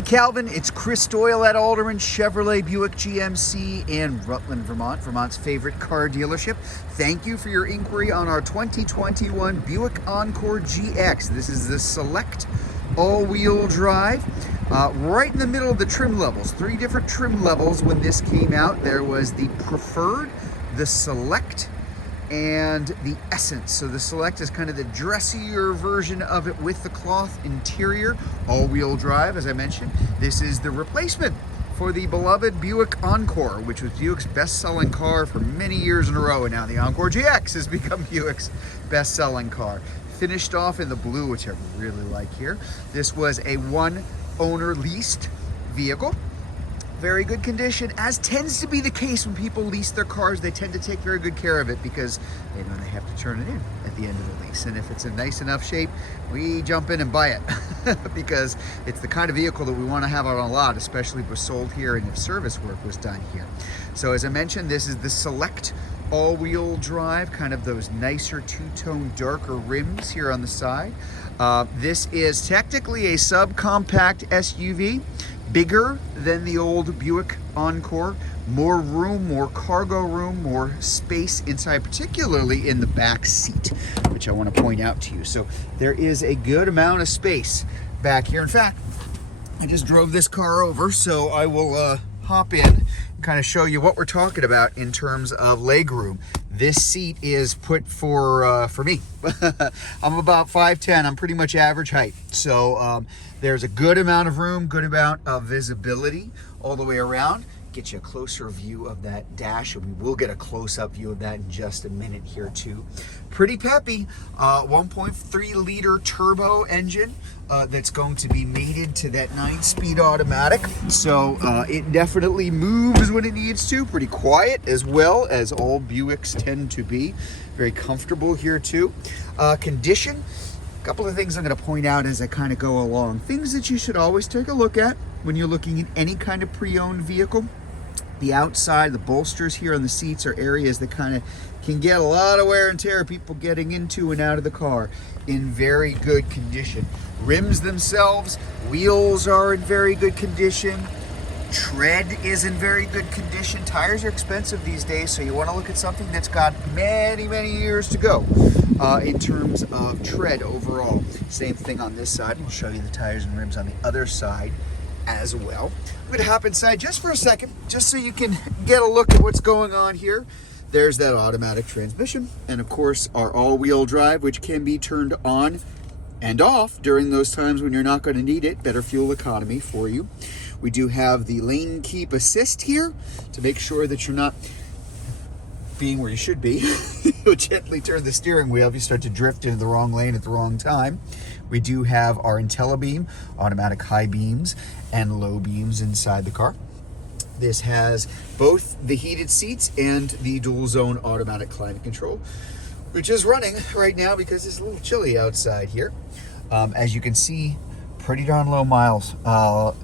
Hey Calvin, it's Chris Doyle at Alderman Chevrolet Buick GMC in Rutland, Vermont, Vermont's favorite car dealership. Thank you for your inquiry on our 2021 Buick Encore GX. This is the Select all-wheel drive. Right in the middle of the trim levels. 3 different trim levels when this came out. There was the Preferred, the Select, and the Essence. So the Select is kind of the dressier version of it with the cloth interior, all-wheel drive, as I mentioned. This is the replacement for the beloved Buick Encore, which was Buick's best-selling car for many years in a row, and now the Encore GX has become Buick's best-selling car. Finished off in the blue, which I really like here. This was a one-owner leased vehicle. Very good condition, as tends to be the case when people lease their cars. They tend to take very good care of it because they know they have to turn it in at the end of the lease. And if it's in nice enough shape, we jump in and buy it because it's the kind of vehicle that we want to have out on a lot, especially if it was sold here and if service work was done here. So as I mentioned, this is the Select all-wheel drive, kind of those nicer two-tone darker rims here on the side. This is technically a subcompact SUV, bigger than the old Buick Encore, more room, more cargo room, more space inside, particularly in the back seat, which I want to point out to you. So there is a good amount of space back here. In fact, I just drove this car over, so I will hop in and kind of show you what we're talking about in terms of leg room. This seat is put for me. I'm about 5'10". I'm pretty much average height. So there's a good amount of room, good amount of visibility all the way around. Get you a closer view of that dash, and we will get a close-up view of that in just a minute here too. Pretty peppy, 1.3 liter turbo engine that's going to be mated to that 9-speed automatic. So it definitely moves when it needs to. Pretty quiet, as well as all Buicks tend to be. Very comfortable here too. Condition. A couple of things I'm going to point out as I kind of go along. Things that you should always take a look at when you're looking at any kind of pre-owned vehicle. The outside, the bolsters here on the seats are areas that kind of can get a lot of wear and tear, people getting into and out of the car. In very good condition. Rims themselves, wheels are in very good condition. Tread is in very good condition. Tires are expensive these days, so you want to look at something that's got many, many years to go in terms of tread overall. Same thing on this side. We'll show you the tires and rims on the other side as well. I'm going to hop inside just for a second, just so you can get a look at what's going on here. There's that automatic transmission, and of course our all-wheel drive, which can be turned on and off during those times when you're not going to need it. Better fuel economy for you. We do have the lane keep assist here to make sure that you're not being where you should be. You'll gently turn the steering wheel if you start to drift into the wrong lane at the wrong time. We do have our IntelliBeam, automatic high beams and low beams inside the car. This has both the heated seats and the dual zone automatic climate control, which is running right now because it's a little chilly outside here. As you can see, pretty darn low miles.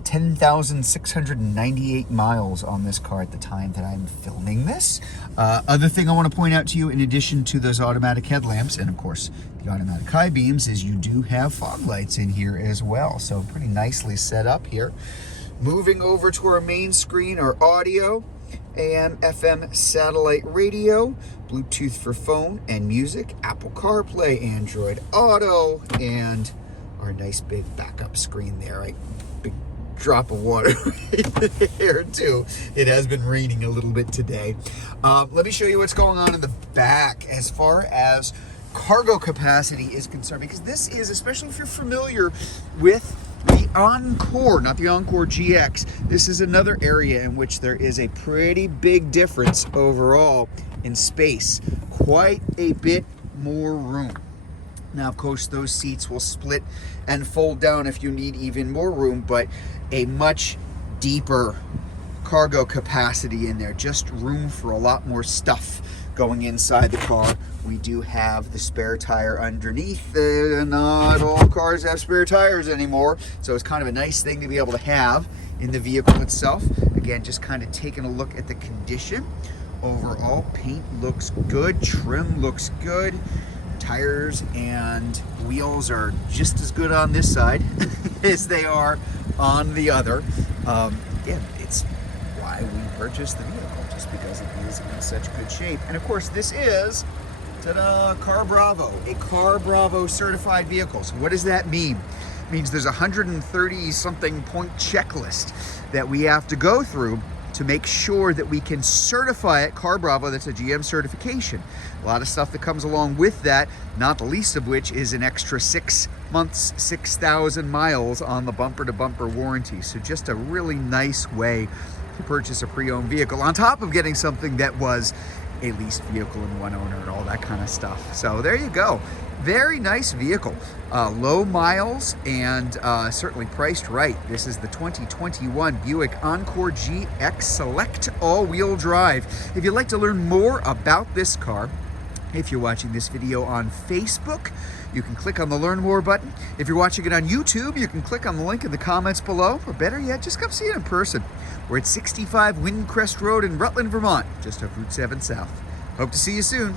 10,698 miles on this car at the time that I'm filming this. Other thing I want to point out to you, in addition to those automatic headlamps and of course the automatic high beams, is you do have fog lights in here as well. So pretty nicely set up here. Moving over to our main screen, our audio, AM, FM, satellite radio, Bluetooth for phone and music, Apple CarPlay, Android Auto, and our nice big backup screen there. Right? Big drop of water right there too. It has been raining a little bit today. Let me show you what's going on in the back as far as cargo capacity is concerned, because this is, especially if you're familiar with the Encore, not the Encore GX, this is another area in which there is a pretty big difference overall in space. Quite a bit more room. Now, of course, those seats will split and fold down if you need even more room, but a much deeper cargo capacity in there. Just room for a lot more stuff going inside the car. We do have the spare tire underneath. Not all cars have spare tires anymore, so it's kind of a nice thing to be able to have in the vehicle itself. Again, just kind of taking a look at the condition. Overall, paint looks good, trim looks good. Tires and wheels are just as good on this side as they are on the other. Again, it's why we purchased the vehicle, just because it is in such good shape. And of course, this is, ta-da, Car Bravo, a Car Bravo certified vehicle. So what does that mean? It means there's a 130 something point checklist that we have to go through to make sure that we can certify it Car Bravo. That's a GM certification. A lot of stuff that comes along with that, not the least of which is an extra 6 months, 6,000 miles on the bumper-to-bumper warranty. So just a really nice way to purchase a pre-owned vehicle, on top of getting something that was a leased vehicle in one owner and all that kind of stuff. So there you go. Very nice vehicle. Low miles and certainly priced right. This is the 2021 Buick Encore GX Select all-wheel drive. If you'd like to learn more about this car, if you're watching this video on Facebook, you can click on the Learn More button. If you're watching it on YouTube, you can click on the link in the comments below. Or better yet, just come see it in person. We're at 65 Windcrest Road in Rutland, Vermont, just off Route 7 South. Hope to see you soon.